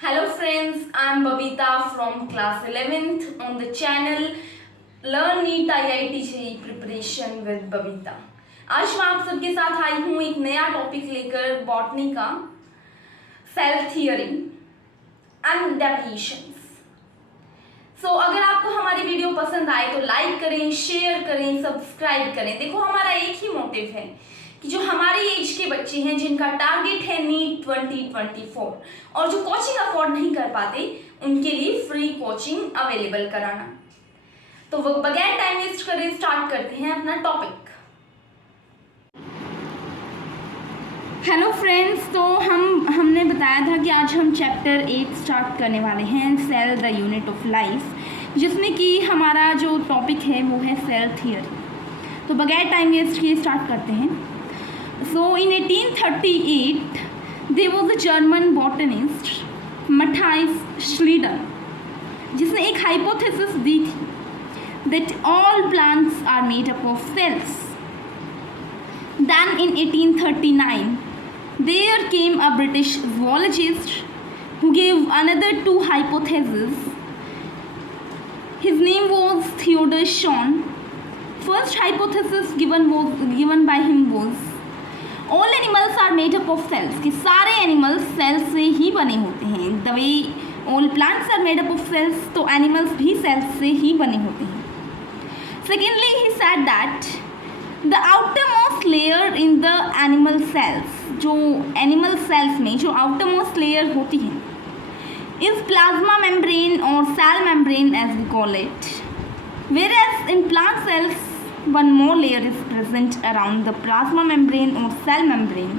Hello friends, I am Babita from class 11th on the channel Learn NEET IIT JEE Preparation with Babita। आज मैं आप सबके साथ आई हूँ एक नया टॉपिक लेकर बॉटनी का सेल थियरी एंड डेविएशंस। अगर आपको हमारी वीडियो पसंद आए तो लाइक करें, शेयर करें, सब्सक्राइब करें। देखो हमारा एक ही मोटिव है कि जो हमारी एज के बच्चे हैं जिनका टारगेट है नीट 2024 और जो कोचिंग अफोर्ड नहीं कर पाते उनके लिए फ्री कोचिंग अवेलेबल कराना। तो वो बगैर टाइम वेस्ट करे स्टार्ट करते हैं अपना टॉपिक। हेलो फ्रेंड्स, तो हमने बताया था कि आज हम चैप्टर 8 स्टार्ट करने वाले हैं, cell the unit of life, जिसमें कि हमारा जो टॉपिक है वो है सेल थियरी। तो बगैर टाइम वेस्ट किए स्टार्ट करते हैं। So in 1838 there was a German botanist Matthias Schleiden जिसने एक हाइपोथेसिस दी थी that all plants are made up of cells. Then in 1839 there came a British zoologist who gave another two hypotheses. His name was Theodor Schwann. First hypothesis given by him was all animals are made up of cells, कि सारे animals cells से ही बने होते हैं। The way all plants are made up of cells, तो animals भी cells से ही बने होते हैं। Secondly he said that the outer most layer in the animal cells, जो एनिमल सेल्स में जो आउटर मोस्ट लेयर होती है इज प्लाज्मा मेम्ब्रेन और cell membrane as we call it, where as in plant cells one more layer is present around the plasma membrane or cell membrane,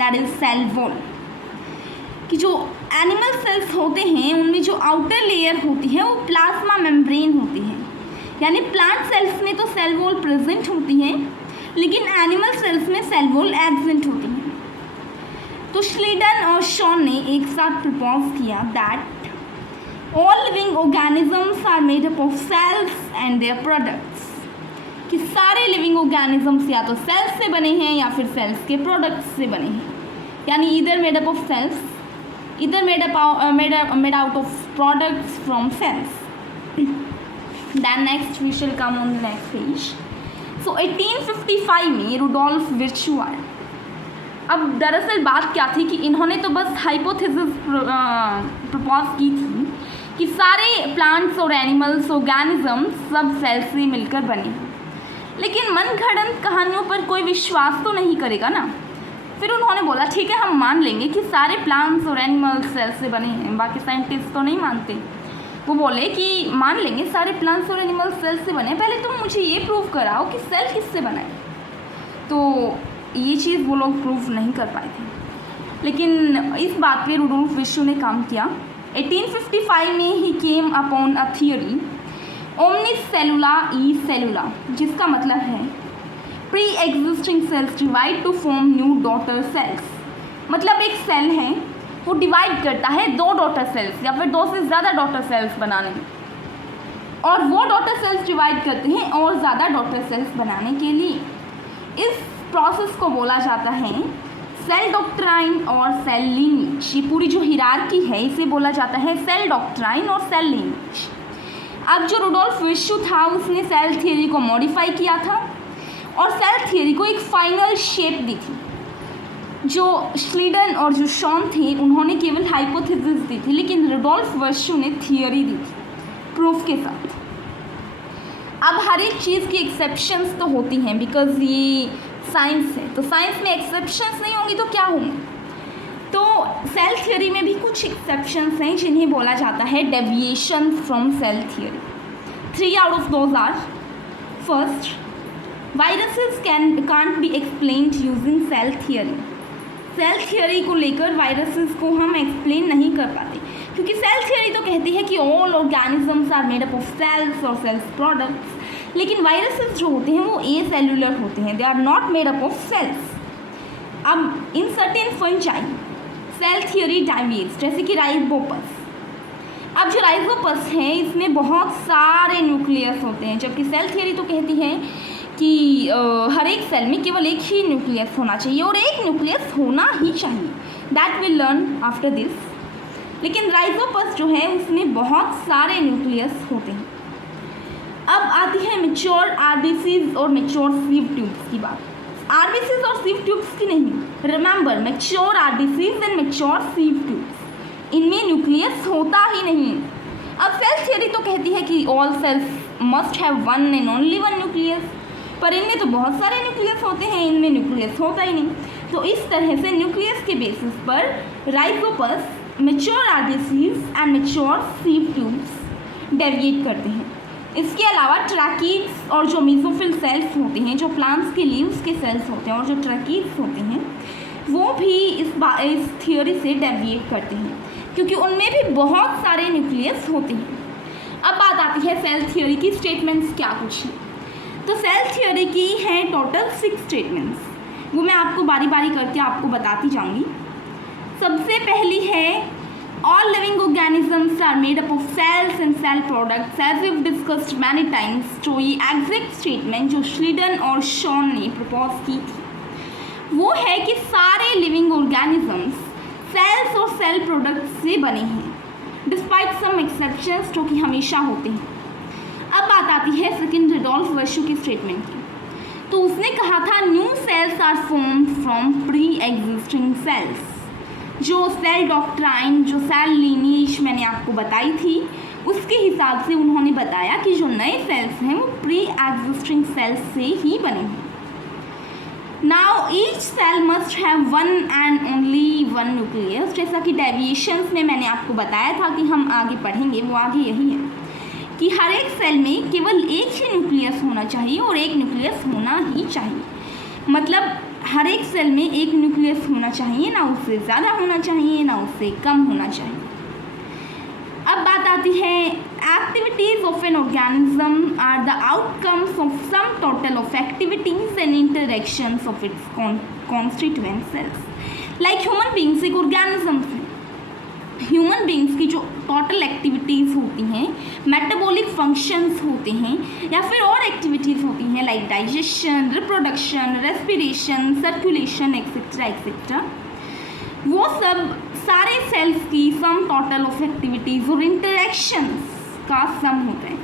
that is cell wall। कि जो animal sales होते हैं उनमें जो outer layer होती है वो plasma membrane होती है, यानी प्लांट सेल्स में तो सेल वॉल प्रेजेंट होती है लेकिन एनिमल सेल्स में सेल वॉल एब्सेंट होती है। तो श्लीडन और शॉन ने एक साथ प्रपोज किया that all living organisms are made up of cells and their products, कि सारे लिविंग ऑर्गेनिजम्स या तो सेल्स से बने हैं या फिर सेल्स के प्रोडक्ट्स से बने हैं, यानी इधर मेड अप ऑफ सेल्स, इधर made out of products from cells. Then next we shall come on the next page. So 1855 में रुडोल्फ विर्चुआल, अब दरअसल बात क्या थी कि इन्होंने तो बस हाइपोथेसिस प्रपोज की थी कि सारे प्लांट्स और एनिमल्स ऑर्गेनिजम्स सब सेल्स से मिलकर बने हैं, लेकिन मनगढ़ंत कहानियों पर कोई विश्वास तो नहीं करेगा ना। फिर उन्होंने बोला ठीक है, हम मान लेंगे कि सारे प्लांट्स और एनिमल्स सेल से बने हैं। बाकी साइंटिस्ट तो नहीं मानते, वो बोले कि मान लेंगे सारे प्लांट्स और एनिमल्स सेल से बने, पहले तुम मुझे ये प्रूव कराओ कि सेल किससे बना है। तो ये चीज़ वो लोग प्रूव नहीं कर पाए थे, लेकिन इस बात पे रुडोल्फ विर्चु ने काम किया। 1855 में ही came upon a theory omnis सेलुला ई सेलुला, जिसका मतलब है pre existing sales divide two form new daughter cells. मतलब एक सेल है वो डिवाइड करता है दो डॉटर सेल्स या फिर दो से ज़्यादा डॉटर सेल्स बनाने में, और वो डॉटर सेल्स डिवाइड करते हैं और ज़्यादा डॉटर सेल्स बनाने के लिए। इस प्रोसेस को बोला जाता है सेल डॉक्ट्राइन और सेल लीनिएज। ये पूरी जो हिरार्की है इसे बोला जाता है सेल डॉक्ट्राइन और सेल लीनिएज। अब जो रुडोल्फ विर्चु था उसने सेल थियरी को मॉडिफाई किया था और सेल थियरी को एक फाइनल शेप दी थी। जो श्लीडन और जो शॉन थे उन्होंने केवल हाइपोथेसिस दी थी, लेकिन रुडोल्फ विर्चु ने थियरी दी थी प्रूफ के साथ। अब हर एक चीज़ की एक्सेप्शंस तो होती हैं, बिकॉज ये साइंस है, तो साइंस में एक्सेप्शंस नहीं होंगी तो क्या होंगे। तो सेल थियरी में भी कुछ एक्सेप्शंस हैं जिन्हें बोला जाता है deviation from cell theory. 3 out of those are: first, viruses can't be explained using cell theory. Cell theory को लेकर वायरसेस को हम एक्सप्लेन नहीं कर पाते, क्योंकि सेल थियरी तो कहती है कि all organisms are made up of cells और सेल्स प्रोडक्ट्स, लेकिन वायरसेस जो होते हैं वो ए सेलुलर होते हैं, they are not made up of cells. अब in certain fungi cell theory deviates, जैसे कि राइजोपस। अब जो राइजोपस है इसमें बहुत सारे न्यूक्लियस होते हैं, जबकि सेल थियरी तो कहती है कि हर एक सेल में केवल एक ही न्यूक्लियस होना चाहिए और एक न्यूक्लियस होना ही चाहिए। That will learn after this. लेकिन राइजोपस जो है उसमें बहुत सारे न्यूक्लियस होते हैं। अब आती है मेच्योर आरबीसीज और मेच्योर सीव ट्यूब्स की बात। आरबीसीज और सीव ट्यूब्स की नहीं, remember mature RBCs and mature sieve tubes, इनमें न्यूक्लियस होता ही नहीं। अब सेल थियरी तो कहती है कि all cells must have one and only one nucleus, पर इनमें तो बहुत सारे न्यूक्लियस होते हैं, इनमें न्यूक्लियस होता ही नहीं। तो इस तरह से न्यूक्लियस के बेसिस पर Rhizopus, mature RBCs and mature sieve tubes deviate करते हैं। इसके अलावा ट्रैकीड्स और जो मेसोफिल सेल्स होते हैं, जो प्लांट्स के लीव्स के सेल्स होते हैं और जो ट्रैकीड्स होते हैं, वो भी इस थियोरी से डेविएट करते हैं, क्योंकि उनमें भी बहुत सारे न्यूक्लियस होते हैं। अब बात आती है सेल थियोरी की स्टेटमेंट्स क्या कुछ हैं। तो सेल थियोरी की हैं टोटल 6 स्टेटमेंट्स, वो मैं आपको बारी बारी करके आपको बताती जाऊँगी। सबसे पहली है all living organisms are made up of cells and cell products, as we've discussed many times। तो ये एग्जैक्ट स्टेटमेंट जो श्लीडन और शॉन ने प्रपोज की थी वो है कि सारे लिविंग ऑर्गेनिजम्स सेल्स और सेल प्रोडक्ट्स से बने हैं, डिस्पाइट सम एक्सेप्शंस जो कि हमेशा होते हैं। अब बात आती है सेकेंड रुडोल्फ वर्शू की स्टेटमेंट की। तो उसने कहा था new cells are formed from pre existing cells. जो सेल डॉक्ट्राइन, जो सेल लीनिएज मैंने आपको बताई थी, उसके हिसाब से उन्होंने बताया कि जो नए सेल्स हैं वो प्री एग्जिस्टिंग सेल्स से ही बने हैं। Now each cell must have one and only one nucleus. जैसा कि डेविएशंस में मैंने आपको बताया था कि हम आगे पढ़ेंगे, वो आगे यही है कि हर एक सेल में केवल एक ही न्यूक्लियस होना चाहिए और एक न्यूक्लियस होना ही चाहिए। मतलब हर एक सेल में एक न्यूक्लियस होना चाहिए, ना उससे ज़्यादा होना चाहिए ना उससे कम होना चाहिए। अब बात आती है activities of an organism are the outcomes of sum total of activities and interactions of its constituent cells. Like human beings एक ऑर्गेनिज्म है। ह्यूमन बींग्स की जो टोटल एक्टिविटीज़ होती हैं, मेटाबॉलिक फंक्शंस होते हैं या फिर और एक्टिविटीज़ होती हैं like digestion, reproduction, respiration, circulation etcetera etcetera, वो सब सारे सेल्स की सम टोटल ऑफ एक्टिविटीज़ और इंटरेक्शंस का सम होता है,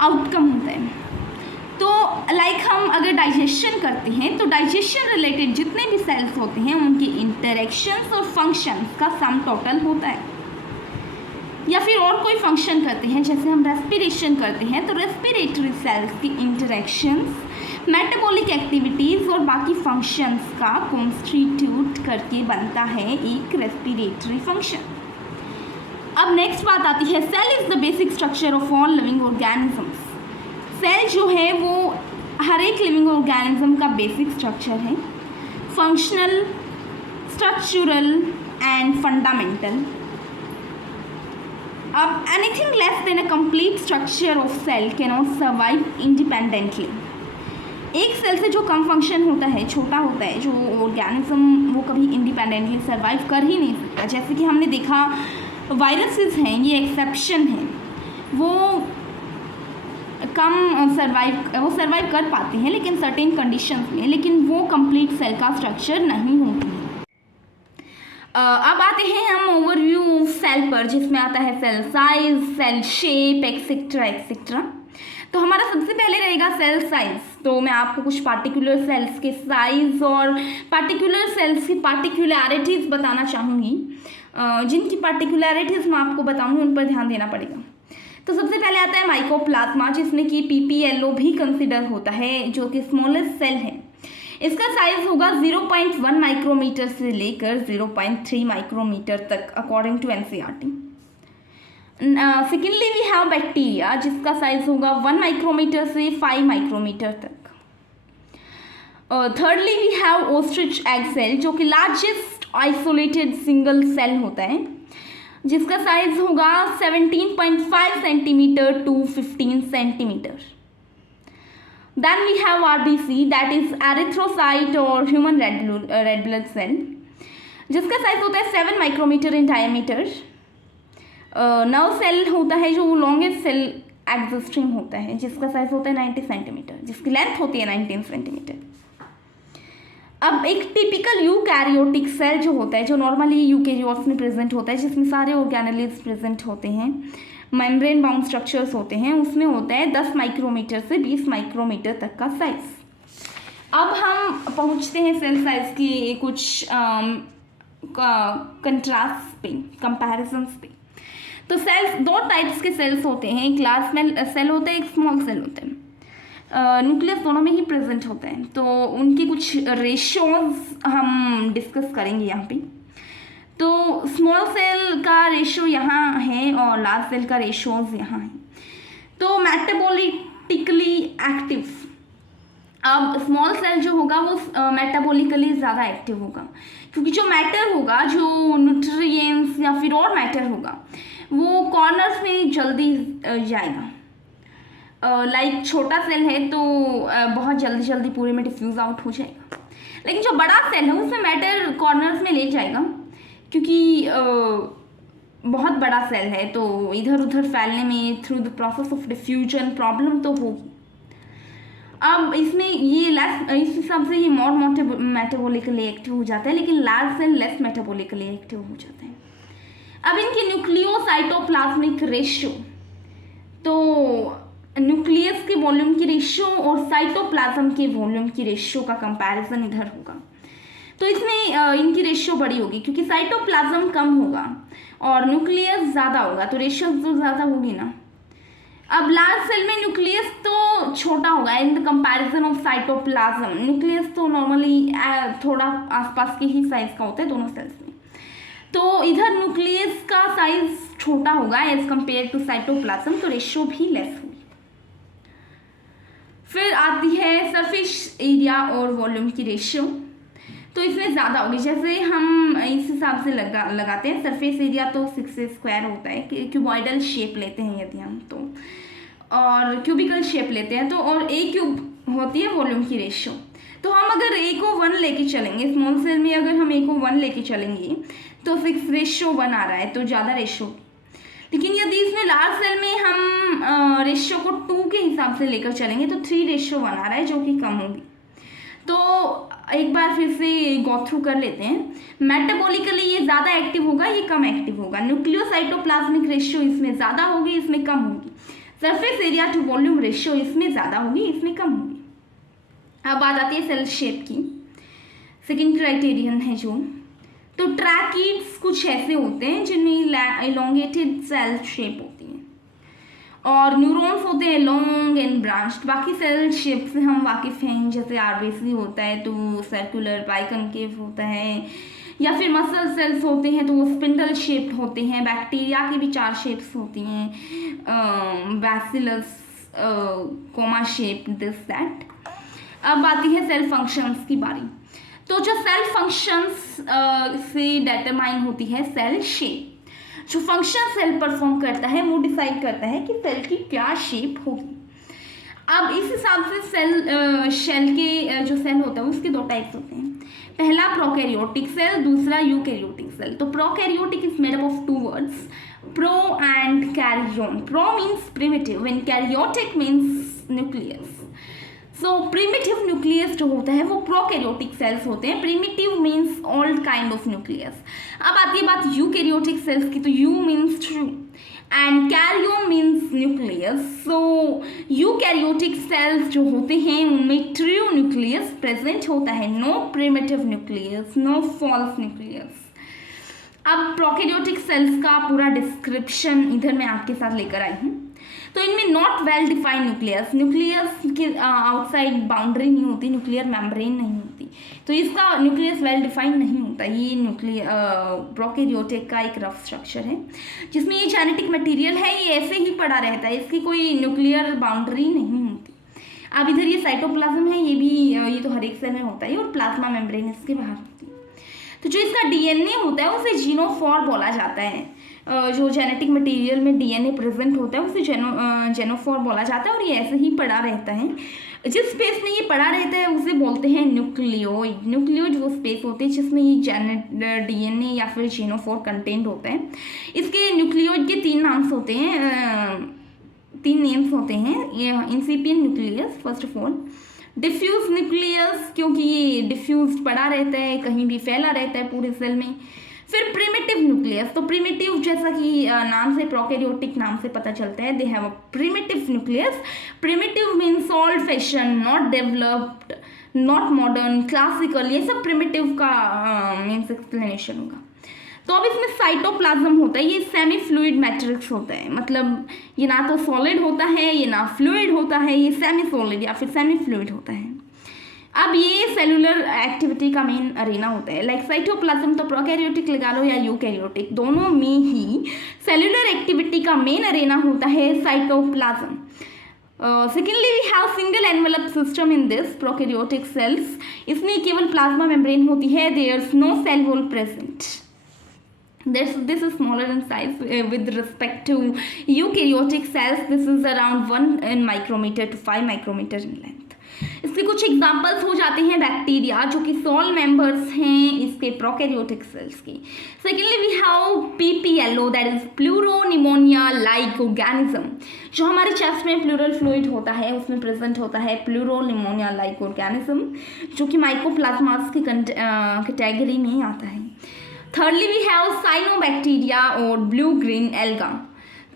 आउटकम होता है। तो लाइक हम अगर डाइजेशन करते हैं तो डाइजेशन रिलेटेड जितने भी सेल्स होते हैं उनकी इंटरेक्शंस और फंक्शंस का सम टोटल होता है। या फिर और कोई फंक्शन करते हैं, जैसे हम रेस्पिरेशन करते हैं तो रेस्पिरेटरी सेल्स की इंटरेक्शंस, मेटाबॉलिक एक्टिविटीज़ और बाकी फंक्शंस का कॉन्स्टिट्यूट करके बनता है एक रेस्पिरेटरी फंक्शन। अब नेक्स्ट बात आती है cell is the basic structure of all living organisms. Cell जो है वो हर एक लिविंग ऑर्गेनिज्म का बेसिक स्ट्रक्चर है, फंक्शनल, स्ट्रक्चरल एंड फंडामेंटल। अब anything less than a complete structure of cell can not survive independently. एक सेल से जो कम फंक्शन होता है, छोटा होता है जो ऑर्गेनिज्म, वो कभी इंडिपेंडेंटली सर्वाइव कर ही नहीं सकता। जैसे कि हमने देखा वायरसेस हैं, ये एक्सेप्शन है, वो सर्वाइव कर पाते हैं लेकिन सर्टेन कंडीशंस में, लेकिन वो कंप्लीट सेल का स्ट्रक्चर नहीं होती है। अब आते हैं हम ओवरव्यू ऑफ सेल पर, जिसमें आता है cell size, cell shape etcetera etcetera. तो हमारा सबसे पहले रहेगा सेल साइज। तो मैं आपको कुछ पार्टिकुलर सेल्स के साइज और पार्टिकुलर सेल्स की पार्टिकुलरिटीज़ बताना चाहूँगी। जिनकी पार्टिकुलरिटीज़ मैं आपको बताऊँगी उन पर ध्यान देना पड़ेगा। तो सबसे पहले आता है माइकोप्लाज्मा, जिसमें कि PPLO भी कंसिडर होता है, जो कि स्मॉलेस्ट सेल है। इसका साइज होगा 0.1 माइक्रोमीटर से लेकर 0.3 माइक्रोमीटर तक according to NCERT। Secondly we have bacteria, जिसका साइज होगा 1 माइक्रोमीटर से 5 माइक्रोमीटर तक। Thirdly we have ostrich egg cell, जो कि लार्जेस्ट आइसोलेटेड सिंगल सेल होता है, जिसका साइज होगा 17.5 centimetre to 15 centimetre. Then we have RBC, that is erythrocyte और ह्यूमन रेड ब्लड सेल, जिसका साइज होता है 7 micrometre in diameter. Nerve cell होता है जो लॉन्गेस्ट सेल एग्जिस्टिंग होता है, जिसका साइज होता है 90 सेंटीमीटर, जिसकी लेंथ होती है 19 सेंटीमीटर। अब एक टिपिकल यूकैरियोटिक सेल जो होता है, जो नॉर्मली यूकेरियोट्स में प्रेजेंट होता है, जिसमें सारे ऑर्गेनेल्स प्रेजेंट होते हैं, मेम्ब्रेन बाउंड स्ट्रक्चर्स होते हैं, उसमें होता है 10 माइक्रोमीटर से 20 माइक्रोमीटर तक का साइज। अब हम पहुंचते हैं सेल साइज की कुछ कंट्रास्ट पे, कंपैरिजन्स पे। तो सेल्स, दो टाइप्स के सेल्स होते हैं, एक लार्ज सेल होता है, एक स्मॉल सेल होता है। न्यूक्लियस दोनों में ही प्रेजेंट होता है, तो उनकी कुछ रेशियोज हम डिस्कस करेंगे यहाँ पे। तो स्मॉल सेल का रेशियो यहाँ है और लार्ज सेल का रेशियोज यहाँ है। तो मेटाबॉलिटिकली एक्टिव, अब स्मॉल सेल जो होगा वो मेटाबॉलिकली ज़्यादा एक्टिव होगा, क्योंकि जो मैटर होगा, जो न्यूट्रिएंट्स या फिर और मैटर होगा, वो कॉर्नर्स में जल्दी जाएगा। लाइक छोटा सेल है तो बहुत जल्दी पूरे में डिफ्यूज़ आउट हो जाएगा, लेकिन जो बड़ा सेल है उसमें मैटर कॉर्नर्स में ले जाएगा, क्योंकि बहुत बड़ा सेल है तो इधर उधर फैलने में through the process of diffusion problem तो होगी। अब इसमें ये इस हिसाब से ये मोर मेटाबॉलिकली एक्टिव हो जाता है, लेकिन large cell less metabolically active हो जाता है। अब इनकी न्यूक्लियोसाइटोप्लाज्मिक रेशियो, तो न्यूक्लियस के वॉल्यूम की रेशियो और साइटोप्लाज्म के वॉल्यूम की रेशियो का कंपैरिजन इधर होगा। तो इसमें इनकी रेशियो बड़ी होगी, क्योंकि साइटोप्लाज्म कम होगा और न्यूक्लियस ज़्यादा होगा, तो रेशियो तो ज़्यादा होगी ना। अब लार्ज सेल में न्यूक्लियस तो छोटा होगा in the comparison of cytoplasm. Nucleus तो नॉर्मली थोड़ा आसपास के ही साइज का होता है दोनों सेल्स में, तो इधर न्यूक्लियस का साइज छोटा होगा एज कम्पेयर टू साइटोप्लाज्म, तो रेशियो भी लेस होगी। फिर आती है सरफेस एरिया और वॉल्यूम की रेशियो, तो इसमें ज़्यादा होगी। जैसे हम इस हिसाब से लगाते हैं, सरफेस एरिया तो 6 स्क्वायर होता है, क्यूबॉइडल शेप लेते हैं यदि हम, तो और क्यूबिकल शेप लेते हैं तो, और ए क्यूब होती है वॉल्यूम की रेशियो। तो हम अगर ए को 1 लेके चलेंगे, स्मॉल सेल में अगर हम ए को 1 लेके चलेंगे तो 6:1 आ रहा है, तो ज़्यादा रेशियो। लेकिन यदि इसमें लार्ज सेल में हम रेशियो को 2 के हिसाब से लेकर चलेंगे तो 3:1 आ रहा है, जो कि कम होगी। तो एक बार फिर से गो थ्रू कर लेते हैं। मेटाबॉलिकली ये ज़्यादा एक्टिव होगा, ये कम एक्टिव होगा। न्यूक्लियोसाइटोप्लाज्मिक रेशियो इसमें ज़्यादा होगी, इसमें कम होगी। Surface area to volume ratio इसमें ज़्यादा होगी, इसमें कम होगी। अब बात आती है सेल शेप की। सेकेंड क्राइटेरियन है जो, तो ट्रैकीड्स कुछ ऐसे होते हैं जिनमें इलोंगेटेड सेल शेप होती है, और न्यूरॉन्स होते हैं लॉन्ग एंड ब्रांच्ड। बाकी सेल शेप से हम वाकिफ हैं, जैसे आरबीसी होता है तो सर्कुलर बाइकनकेव होता है, या फिर मसल सेल्स होते हैं तो वो स्पिंडल शेप्ड होते हैं। बैक्टीरिया की भी 4 शेप्स होती हैं, bacillus, coma shape, this that. अब आती है सेल फंक्शंस की बारी। तो जो सेल फंक्शंस से डिटरमाइन होती है सेल शेप। जो फंक्शन सेल परफॉर्म करता है वो डिसाइड करता है कि सेल की क्या शेप होगी। अब इस हिसाब से शेल के जो सेल होता है उसके 2 टाइप्स होते हैं। पहला प्रोकैरियोटिक सेल, दूसरा यूकैरियोटिक सेल। तो prokaryotic is made up of 2 words, pro and karyon. Pro means primitive and karyotic means nucleus. So primitive nucleus जो होता है वो प्रोकैरियोटिक सेल्स होते हैं। Primitive means old kind of nucleus. अब आती है बात यूकैरियोटिक सेल्स की, तो eu means true and karyon means nucleus. So eukaryotic cells जो होते हैं उनमें ट्रू न्यूक्लियस प्रेजेंट होता है, no primitive nucleus, no false nucleus. अब प्रोकैरियोटिक सेल्स का पूरा डिस्क्रिप्शन इधर मैं आपके साथ लेकर आई हूँ। तो इनमें not well defined nucleus, nucleus की आउटसाइड बाउंड्री नहीं होती, न्यूक्लियर मेम्ब्रेन नहीं होती, तो इसका न्यूक्लियस वेल डिफाइंड नहीं होता। ये प्रोकैरियोटिक का एक रफ स्ट्रक्चर है जिसमें ये जेनेटिक मटेरियल है, ये ऐसे ही पड़ा रहता है, इसकी कोई न्यूक्लियर बाउंड्री नहीं होती। अब इधर ये साइटोप्लाज्म है, ये तो हर एक सेल में होता है, और प्लाज्मा मेम्ब्रेन इसके बाहर होती है। तो जो इसका डीएनए होता है उसे जीनोफोर बोला जाता है। जो जेनेटिक मटेरियल में डीएनए प्रेजेंट होता है उसे जेनोफोर बोला जाता है, और ये ऐसे ही पड़ा रहता है। जिस स्पेस में ये पड़ा रहता है उसे बोलते हैं न्यूक्लियोइड। न्यूक्लियोइड वो स्पेस होती है जिसमें ये डीएनए या फिर जीनोफोर कंटेंट होता है। इसके न्यूक्लियोइड के 3 नाम्स होते हैं, 3 नेम्स होते हैं। ये incipient nucleus first of all, diffuse nucleus, क्योंकि ये डिफ्यूज पड़ा रहता है, कहीं भी फैला रहता है पूरे सेल में। फिर प्रिमिटिव न्यूक्लियस, तो प्रिमिटिव जैसा कि नाम से, प्रोकैरियोटिक नाम से पता चलता है, they have a primitive nucleus. Primitive means old fashion, not developed, not modern, classical, ये सब प्रिमिटिव का मीन्स एक्सप्लेनेशन होगा। तो अब इसमें साइटोप्लाज्म होता है, ये सेमी फ्लूइड मैट्रिक्स होता है, मतलब ये ना तो सॉलिड होता है, ये ना फ्लूइड होता है, ये सेमी सॉलिड या फिर सेमी फ्लूइड होता है। अब ये सेलुलर एक्टिविटी का मेन अरेना होता है। लाइक साइटोप्लाज्म तो प्रोकैरियोटिक लगा लो या यूकैरियोटिक, दोनों में ही सेलुलर एक्टिविटी का मेन अरेना होता है cytoplasm. Secondly we have single envelope system in this prokaryotic cells, इसमें केवल प्लाज्मा मेम्ब्रेन होती है, there is no cell wall present. This is smaller in size with respect to eukaryotic cells. This is around 1 micrometer to 5 micrometer in length. इसके कुछ examples हो जाते हैं bacteria, जो कि सोल मेंबर्स हैं इसके प्रोकैरियोटिक सेल्स की। Secondly we have PPLO, that is pleuropneumonia like organism. जो हमारे चेस्ट में प्लूरल फ्लूइड होता है उसमें प्रेजेंट होता है प्लूरोनिमोनिया लाइक ऑर्गेनिज्म, जो कि माइकोप्लाज्मास की कैटेगरी में आता है। थर्डली वी हैव साइनोबैक्टीरिया और ब्लू ग्रीन एल्गा।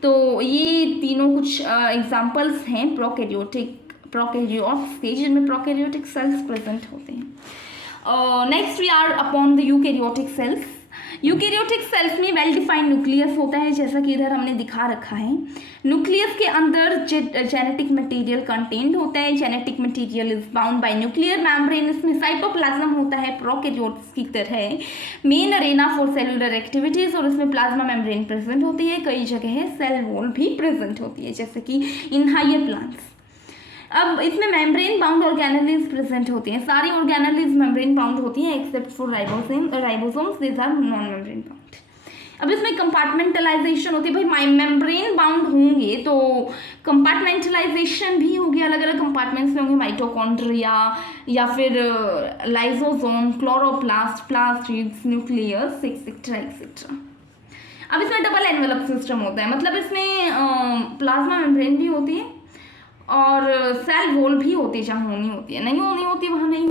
तो ये तीनों कुछ एग्जांपल्स हैं प्रोकैरियोट्स के, जिनमें प्रोकैरियोटिक सेल्स प्रेजेंट होते हैं। Next we are upon the eukaryotic cells. Eukaryotic cells में वेल डिफाइंड न्यूक्लियस होता है, जैसा कि इधर हमने दिखा रखा है। न्यूक्लियस के अंदर जेनेटिक मटेरियल कंटेन्ड होता है, genetic material is bound by nuclear membrane. इसमें साइटोप्लाज्म होता है प्रोकैरियोट्स की तरह, main arena for cellular activities, और इसमें प्लाज्मा मेम्ब्रेन प्रेजेंट होती है। कई जगह सेल वॉल भी प्रेजेंट होती है, जैसे कि इन हायर प्लांट्स। अब इसमें मेम्ब्रेन बाउंड ऑर्गेनेलिज प्रेजेंट होती हैं, सारी ऑर्गेनेलिज मेम्ब्रेन बाउंड होती हैं except for ribosomes, these are non membrane bound. अब इसमें कंपार्टमेंटलाइजेशन होती है, भाई मेम्ब्रेन बाउंड होंगे तो कंपार्टमेंटलाइजेशन भी होगी, अलग अलग कंपार्टमेंट्स में होंगे, माइटोकॉन्ड्रिया या फिर lysosome, chloroplast, plastids, nucleus, etcetera etcetera. अब इसमें डबल एनवेलप सिस्टम होता है, मतलब इसमें प्लाज्मा मेम्ब्रेन भी होती है और सेल वॉल भी होती है, जहाँ होनी होती है, नहीं होनी होती वहाँ नहीं।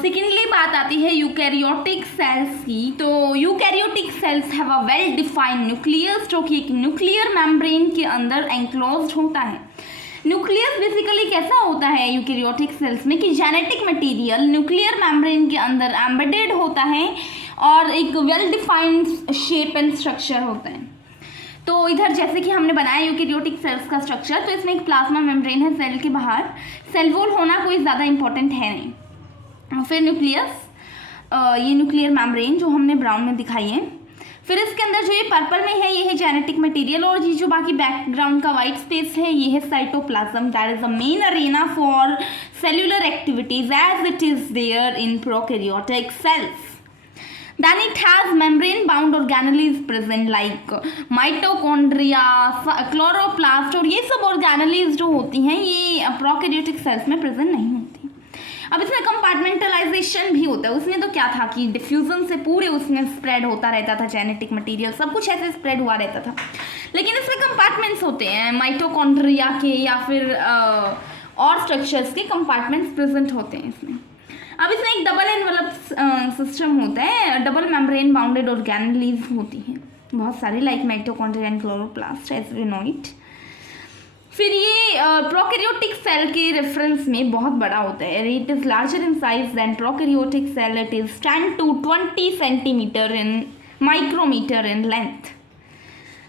सेकेंडली बात आती है यूकैरियोटिक सेल्स की। तो eukaryotic cells have a well defined nucleus, जो कि एक न्यूक्लियर मेम्ब्रेन के अंदर एंक्लोज्ड होता है। न्यूक्लियस बेसिकली कैसा होता है यूकैरियोटिक सेल्स में कि जेनेटिक मटेरियल न्यूक्लियर मेम्ब्रेन के अंदर एम्बेडेड होता है और एक well defined shape and structure होता है। तो इधर जैसे कि हमने बनाया यूकैरियोटिक सेल्स का स्ट्रक्चर, तो इसमें एक प्लाज्मा मेम्ब्रेन है सेल के बाहर, सेल वॉल होना कोई ज़्यादा इंपॉर्टेंट है नहीं। फिर न्यूक्लियस, ये न्यूक्लियर मेम्ब्रेन जो हमने ब्राउन में दिखाई है। फिर इसके अंदर जो ये पर्पल में है, ये है जेनेटिक मटेरियल, और ये जो बाकी बैकग्राउंड का वाइट स्पेस है, ये है cytoplasm, that is a main arena for cellular activities as it is there in prokaryotic cells. Then it has membrane bound organelles present like mitochondria, chloroplast, और ये सब organelles जो होती हैं ये प्रोकैरियोटिक सेल्स में प्रेजेंट नहीं होती। अब इसमें कंपार्टमेंटलाइजेशन भी होता है। उसमें तो क्या था कि डिफ्यूजन से पूरे उसमें स्प्रेड होता रहता था, जेनेटिक मटेरियल सब कुछ ऐसे स्प्रेड हुआ रहता था, लेकिन इसमें कंपार्टमेंट्स होते हैं, माइटोकॉन्ड्रिया के या फिर और स्ट्रक्चर्स के कंपार्टमेंट्स प्रेजेंट होते हैं इसमें। अब इसमें एक डबल एनवेलप सिस्टम होता है, डबल मेम्ब्रेन बाउंडेड ऑर्गेनेलीज होती हैं बहुत सारी, like mitochondria and chloroplast as we know it. फिर ये प्रोकैरियोटिक सेल के रेफरेंस में बहुत बड़ा होता है, it is larger in size than prokaryotic cell, it is 10 to 20 centimetre in micrometre in length.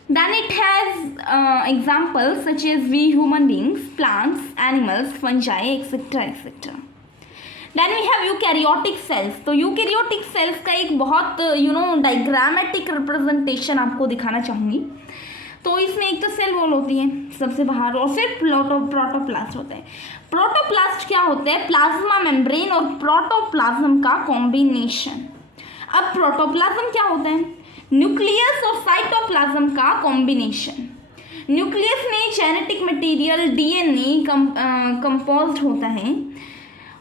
Then it has examples such as we human beings, plants, animals, fungi, etc. etc. Then we have eukaryotic cells. तो eukaryotic cells का एक बहुत diagrammatic representation आपको दिखाना चाहूँगी। तो इसमें एक तो सेल वॉल होती है सबसे बाहर, और फिर प्रोटोप्लास्ट होता है। प्रोटोप्लास्ट क्या होता है? प्लाज्मा मेम्ब्रेन और प्रोटोप्लाज्म का कॉम्बिनेशन। अब प्रोटोप्लाज्म क्या होता है? न्यूक्लियस और साइटोप्लाज्म का कॉम्बिनेशन। न्यूक्लियस में जेनेटिक मटेरियल डीएनए कंपोज्ड होता है,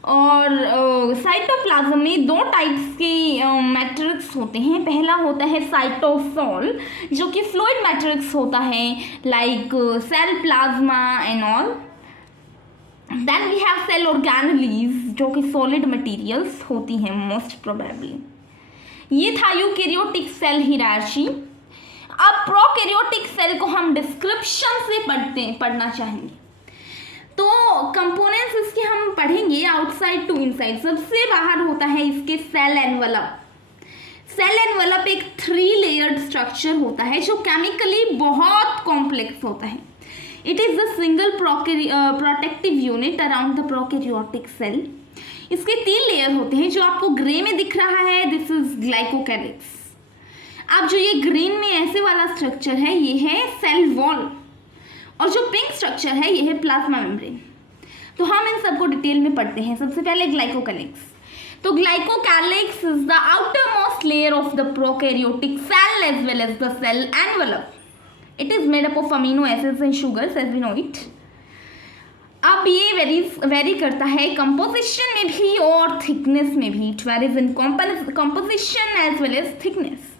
और साइटोप्लाज्म में दो टाइप्स के मैट्रिक्स होते हैं। पहला होता है साइटोसोल, जो कि फ्लूइड मैट्रिक्स होता है, like cell plasma and all. Then we have cell organelles जो कि सॉलिड मटेरियल्स होती हैं मोस्ट प्रोबेबली। ये था यूकैरियोटिक सेल हियरार्ची। अब प्रोकैरियोटिक सेल को हम डिस्क्रिप्शन से पढ़ना चाहेंगे। तो कंपोनेंट्स इसके हम पढ़ेंगे आउटसाइड टू इनसाइड। सबसे बाहर होता है इसके सेल एनवलप। सेल एनवलप एक 3 लेयर्ड स्ट्रक्चर होता है जो केमिकली बहुत कॉम्प्लेक्स होता है। It is the single protective unit around the prokaryotic cell. इसके 3 लेयर होते हैं। जो आपको ग्रे में दिख रहा है दिस इज ग्लाइकोकैलिक्स। अब जो ये ग्रीन में ऐसे वाला स्ट्रक्चर है ये है सेल वॉल, और जो पिंक स्ट्रक्चर है ये है प्लाज्मा मेम्ब्रेन। तो हम इन सबको डिटेल में पढ़ते हैं। सबसे पहले ग्लाइकोकैलिक्स। तो glycocalyx is the outer most layer of the prokaryotic cell as well as the cell envelope. It is made up of amino acids and sugars as we know it. अब ये very करता है composition में भी और thickness में भी। It varies in composition as well as thickness.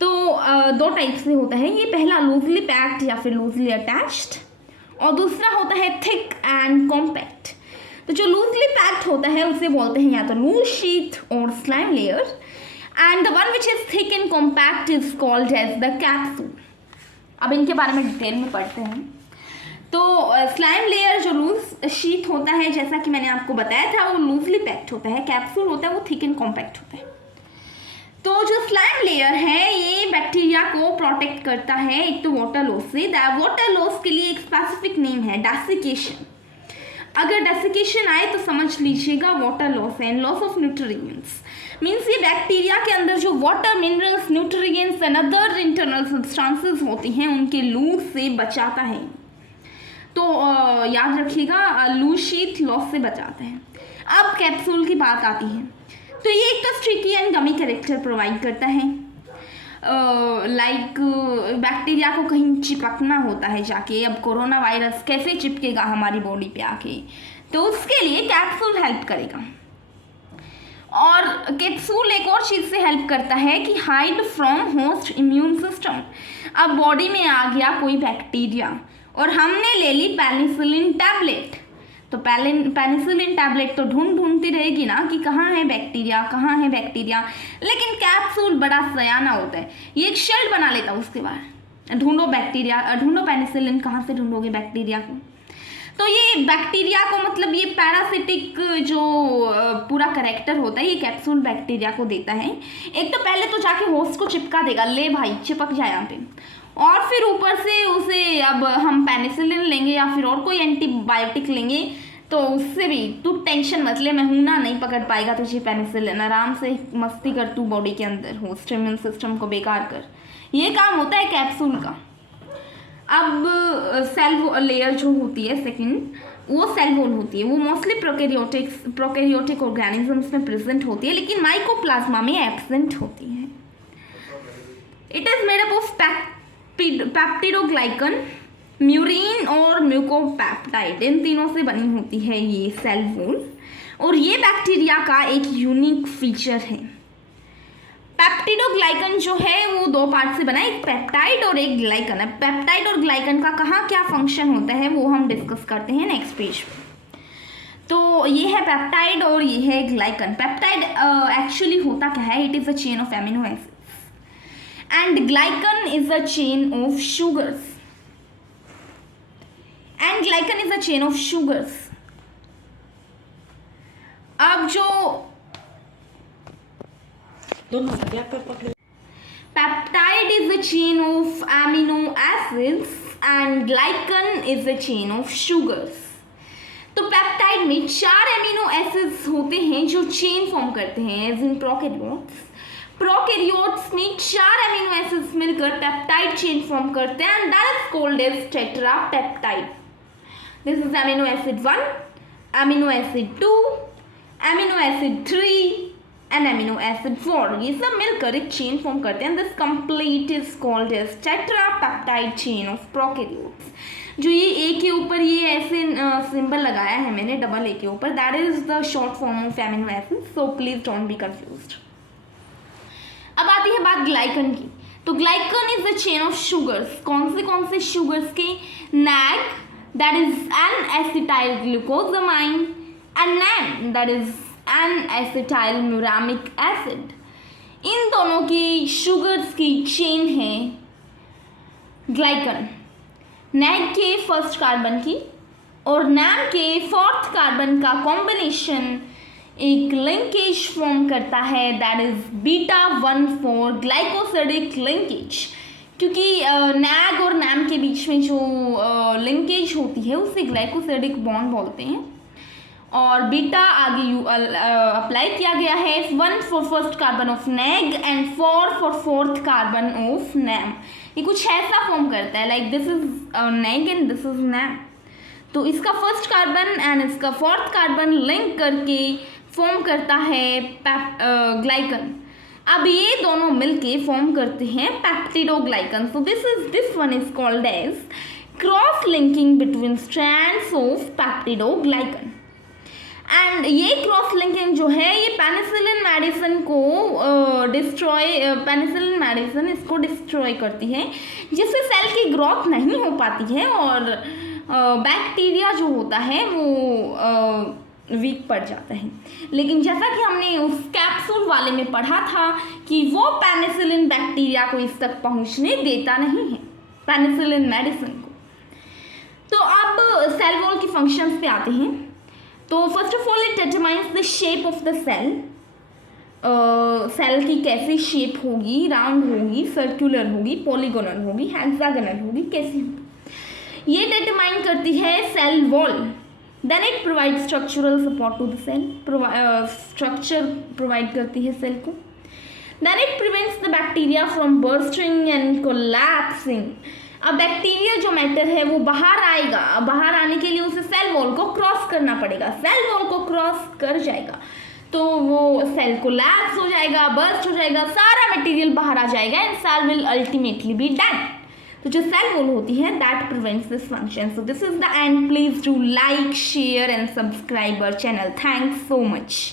तो 2 टाइप से होता है ये। पहला लूजली पैक्ड या फिर लूजली अटैच्ड, और दूसरा होता है थिक एंड कॉम्पैक्ट। तो जो लूजली पैक्ड होता है उसे बोलते हैं या तो लूज शीथ और slime layer, and the one which is thick and compact is called as the capsule. अब इनके बारे में डिटेल में पढ़ते हैं। तो स्लाइम लेयर जो लूज शीथ होता है जैसा कि मैंने आपको बताया था वो लूजली पैक्ड होता है। कैप्सूल होता है वो थिक एंड कॉम्पैक्ट होता है। तो जो स्लाइम लेयर है ये बैक्टीरिया को प्रोटेक्ट करता है एक तो वाटर लॉस से। वाटर लॉस के लिए एक स्पेसिफिक नेम है डेसिकेशन। अगर डेसिकेशन आए तो समझ लीजिएगा water loss and loss of nutrients. Means ये बैक्टीरिया के अंदर जो water minerals nutrients and other internal substances होती हैं उनके लूज से बचाता है। तो याद रखिएगा लूज शीथ लॉस से बचाता है। अब कैप्सूल की बात आती है। तो ये एक तो स्ट्रिकी एंड गमी कैरेक्टर प्रोवाइड करता है। लाइक बैक्टीरिया को कहीं चिपकना होता है जाके। अब कोरोना वायरस कैसे चिपकेगा हमारी बॉडी पे आके, तो उसके लिए कैप्सूल हेल्प करेगा। और कैप्सूल एक और चीज़ से हेल्प करता है कि hide from host immune system. अब बॉडी में आ गया कोई बैक्टीरिया और हमने ले ली पेनिसिलिन टैबलेट, तो पेनिसिलिन टैबलेट तो ढूंढती रहेगी ना कि कहाँ है बैक्टीरिया। लेकिन कैप्सूल बड़ा सयाना होता है, ये एक शेल्ड बना लेता है। उसके बाद ढूंढो पेनिसिलिन, कहाँ से ढूंढोगे बैक्टीरिया को। तो ये बैक्टीरिया को मतलब ये पैरासिटिक जो पूरा कैरेक्टर होता है ये कैप्सूल बैक्टीरिया को देता है। एक तो पहले तो जाके होस्ट को चिपका देगा, ले भाई चिपक जाए यहाँ पे, और फिर ऊपर से उसे अब हम पेनिसिलिन लेंगे या फिर और कोई एंटीबायोटिक लेंगे तो उससे भी तू टेंशन मत ले, महूना नहीं पकड़ पाएगा तुझे पेनिसिलिन। आराम से मस्ती कर तू बॉडी के अंदर, होस्ट इम्यून सिस्टम को बेकार कर। ये काम होता है कैप्सूल का। अब सेल लेयर जो होती है सेकंड, वो सेल वॉल होती है। वो मोस्टली प्रोकैरियोटिक ऑर्गेनिजम्स में प्रेजेंट होती है लेकिन माइकोप्लाज्मा में एब्सेंट होती है। It is made up of peptidoglycan, murein और म्यूकोपेप्टाइड, इन तीनों से बनी होती है ये सेल वॉल। और ये बैक्टीरिया का एक यूनिक फीचर है। पेप्टिडोग्लाइकन जो है वो 2 पार्ट से बना है, एक पेप्टाइड और एक ग्लाइकन है। पेप्टाइड और ग्लाइकन का कहाँ क्या फंक्शन होता है वो हम डिस्कस करते हैं नेक्स्ट पेज पे। तो ये है पेप्टाइड और ये है ग्लाइकन। पेप्टाइड एक्चुअली होता क्या है, it is a chain of amino acids and glycan is a chain of sugars, अब जो peptide is a chain of amino acids and glycan is a chain of sugars। तो peptide में 4 amino acids होते हैं जो chain form करते हैं as in prokaryotes में 4 एमिनो एसिड्स मिलकर पेप्टाइड चेन फॉर्म करते हैं and that is called as tetrapeptide. This is amino acid 1, amino acid 2, amino acid 3 and amino acid 4। ये सब मिलकर एक चेन फॉर्म करते हैं। This complete is called as tetrapeptide chain of prokaryotes. जो ये ए के ऊपर ये ऐसे सिंबल लगाया है मैंने डबल ए के ऊपर, that is the short form of amino acid, so please don't be confused. अब आती है बात ग्लाइकन की। तो glycan is the chain of sugars. कौन से शुगर्स के? Nag, that is N-acetyl glucosamine, and NAM that is N-acetyl muramic acid. इन दोनों की शुगर्स की चेन है ग्लाइकन, नैग के फर्स्ट कार्बन की और नैम के फोर्थ कार्बन का कॉम्बिनेशन एक लिंकेज फॉर्म करता है, दैट इज β1,4 ग्लाइकोसिडिक लिंकेज। क्योंकि नैग और नैम के बीच में जो लिंकेज होती है उसे ग्लाइकोसिडिक बॉन्ड बोलते हैं, और बीटा आगे अप्लाई किया गया है 1 for first carbon of NAG and 4 for fourth carbon of NAM. ये कुछ ऐसा फॉर्म करता है like this is NAG and this is NAM. तो इसका फर्स्ट कार्बन एंड इसका फोर्थ कार्बन लिंक करके फॉर्म करता है ग्लाइकन। अब ये दोनों मिलके फॉर्म करते हैं peptidoglycan. So this one is called as cross linking between strands of peptidoglycan. And ये क्रॉस लिंकिंग जो है ये पेनिसिलिन मेडिसिन को पेनिसिलिन मेडिसिन इसको डिस्ट्रॉय करती है, जिससे सेल की ग्रोथ नहीं हो पाती है और बैक्टीरिया जो होता है वो वीक पड़ जाता है। लेकिन जैसा कि हमने उस कैप्सूल वाले में पढ़ा था कि वो पेनिसिलिन बैक्टीरिया को इस तक पहुंचने देता नहीं है, पेनिसिलिन मेडिसिन को। तो अब सेल वॉल की फंक्शंस पे आते हैं। तो first of all it determines the shape of the cell. Cell की कैसी शेप होगी, राउंड होगी, सर्कुलर होगी, पॉलीगोनल होगी, हेक्सागोनल होगी, कैसी होगी, ये डिटरमाइन करती है cell wall. Then it provide structural support to the cell, structure provide करती है सेल को। Then it prevents the bacteria from bursting and collapsing. अब बैक्टीरिया जो मैटर है वो बाहर आएगा, बाहर आने के लिए उसे सेल वॉल को क्रॉस करना पड़ेगा। सेल वॉल को क्रॉस कर जाएगा तो वो सेल कोलैप्स हो जाएगा, बर्स्ट हो जाएगा, सारा मटेरियल बाहर आ जाएगा and cell will ultimately be dead. तो जो सेल वॉल होती है that prevents this function. So this is the end. Please do like, share and subscribe our channel. Thanks so much.